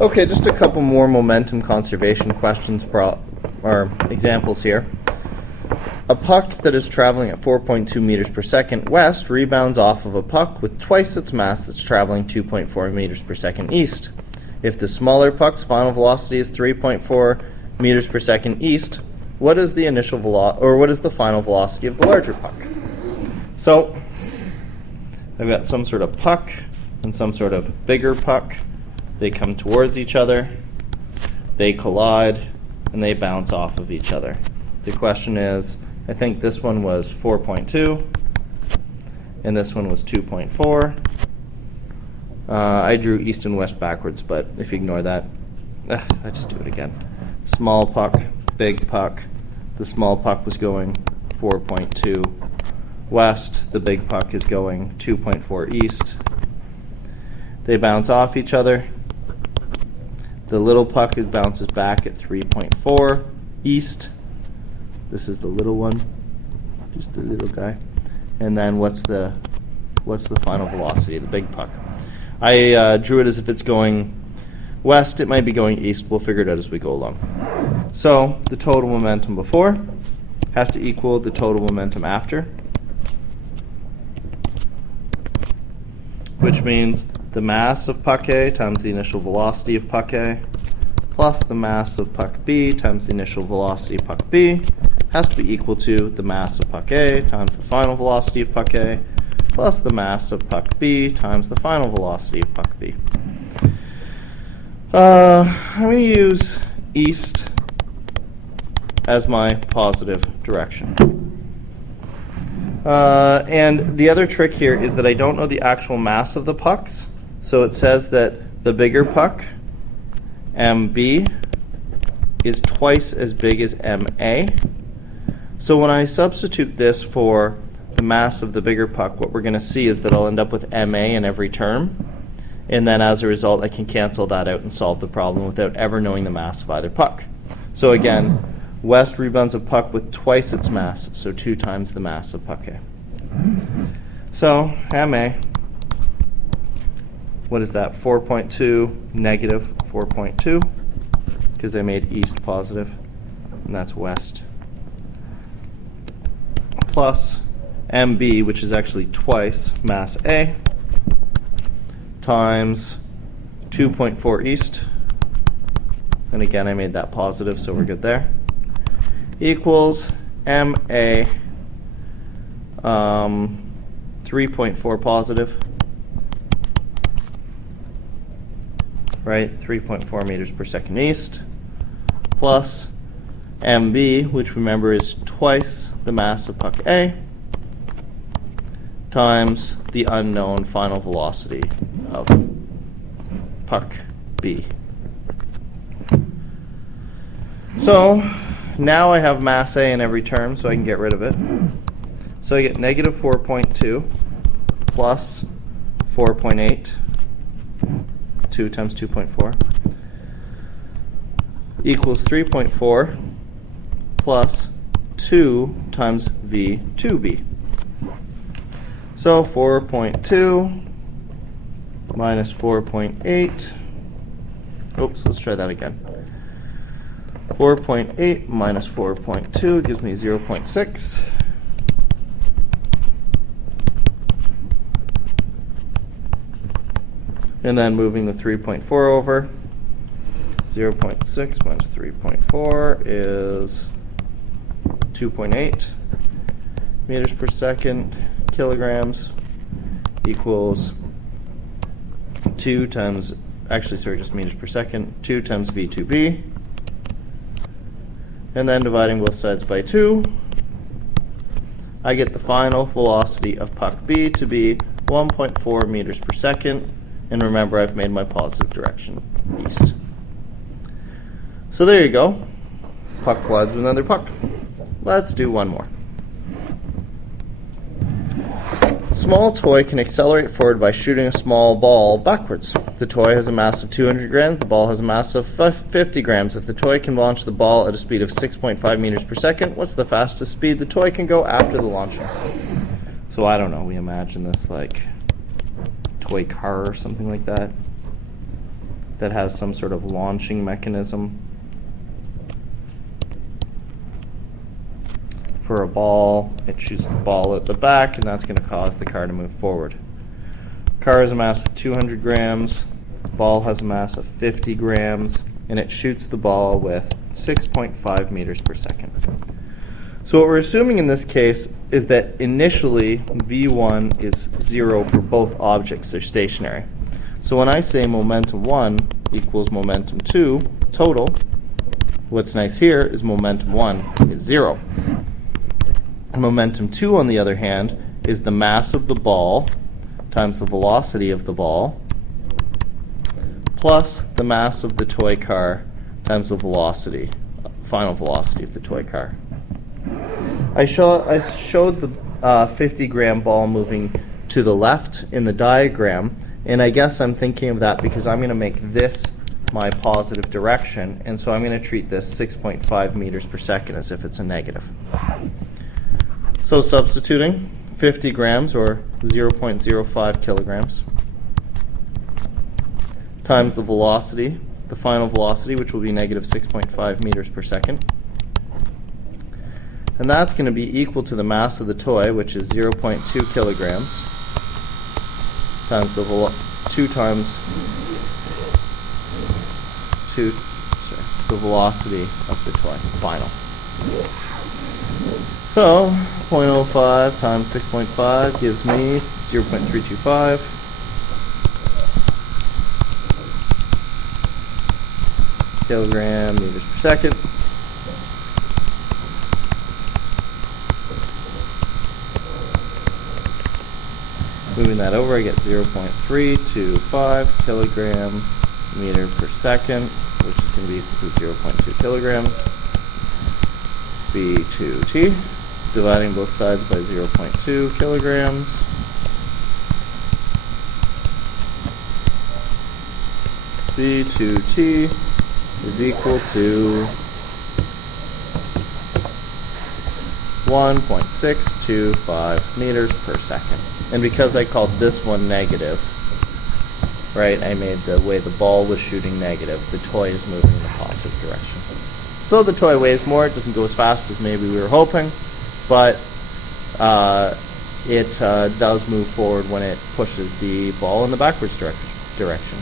Okay, just a couple more momentum conservation questions or examples here. A puck that is traveling at 4.2 meters per second west rebounds off of a puck with twice its mass that's traveling 2.4 meters per second east. If the smaller puck's final velocity is 3.4 meters per second east, what is the what is the final velocity of the larger puck? So I've got some sort of puck and some sort of bigger puck. They come towards each other, they collide, and they bounce off of each other. The question is, I think this one was 4.2, and this one was 2.4. I drew east and west backwards, but if you ignore that, I just do it again. Small puck, big puck. The small puck was going 4.2 west. The big puck is going 2.4 east. They bounce off each other. The little puck bounces back at 3.4 east. This is the little one, just the little guy. And then what's the final velocity of the big puck? I drew it as if it's going west. It might be going east. We'll figure it out as we go along. So the total momentum before has to equal the total momentum after, which means the mass of puck A times the initial velocity of puck A plus the mass of puck B times the initial velocity of puck B has to be equal to the mass of puck A times the final velocity of puck A plus the mass of puck B times the final velocity of puck B. I'm going to use east as my positive direction. And the other trick here is that I don't know the actual mass of the pucks. So it says that the bigger puck, MB, is twice as big as MA. So when I substitute this for the mass of the bigger puck, what we're going to see is that I'll end up with MA in every term. And then as a result, I can cancel that out and solve the problem without ever knowing the mass of either puck. So again, west rebounds a puck with twice its mass, so 2 times the mass of puck A. So MA, what is that? 4.2 negative 4.2, because I made east positive, and that's west, plus MB, which is actually twice mass A, times 2.4 east, and again I made that positive, so we're good there, equals MA 3.4 positive, right, 3.4 meters per second east, plus MB, which remember is twice the mass of puck A, times the unknown final velocity of puck B. So now I have mass A in every term, so I can get rid of it. So I get negative 4.2 plus 4.8, 2 times 2.4, equals 3.4 plus 2 times V2B. So 4.2 minus 4.8, oops, let's try that again. 4.8 minus 4.2 gives me 0.6. And then moving the 3.4 over, 0.6 minus 3.4 is 2.8 meters per second kilograms equals 2 times, actually sorry, just meters per second, 2 times V2B. And then dividing both sides by 2, I get the final velocity of puck B to be 1.4 meters per second. And remember, I've made my positive direction east. So there you go. Puck collides with another puck. Let's do one more. Small toy can accelerate forward by shooting a small ball backwards. The toy has a mass of 200 grams. The ball has a mass of 50 grams. If the toy can launch the ball at a speed of 6.5 meters per second, what's the fastest speed the toy can go after the launching? So I don't know. We imagine this like toy car or something like that. that has some sort of launching mechanism for a ball. It shoots the ball at the back, and that's going to cause the car to move forward. Car has a mass of 200 grams, ball has a mass of 50 grams, and it shoots the ball with 6.5 meters per second. So what we're assuming in this case is that initially V1 is 0 for both objects. They're stationary. So when I say momentum 1 equals momentum 2 total, what's nice here is momentum 1 is 0. And momentum 2, on the other hand, is the mass of the ball times the velocity of the ball plus the mass of the toy car times the velocity, final velocity of the toy car. I showed the 50-gram ball moving to the left in the diagram, and I guess I'm thinking of that because I'm going to make this my positive direction, and so I'm going to treat this 6.5 meters per second as if it's a negative. So substituting 50 grams, or 0.05 kilograms, times the velocity, the final velocity, which will be negative 6.5 meters per second. And that's going to be equal to the mass of the toy, which is 0.2 kilograms, times the the velocity of the toy, final. So 0.05 times 6.5 gives me 0.325. Kilogram meters per second. Moving that over, I get 0.325 kilogram meter per second, which is going to be equal to 0.2 kilograms. V2t, dividing both sides by 0.2 kilograms. V2t is equal to 1.625 meters per second. And because I called this one negative, right, I made the way the ball was shooting negative, the toy is moving in the positive direction. So the toy weighs more, it doesn't go as fast as maybe we were hoping, but it does move forward when it pushes the ball in the backwards direction.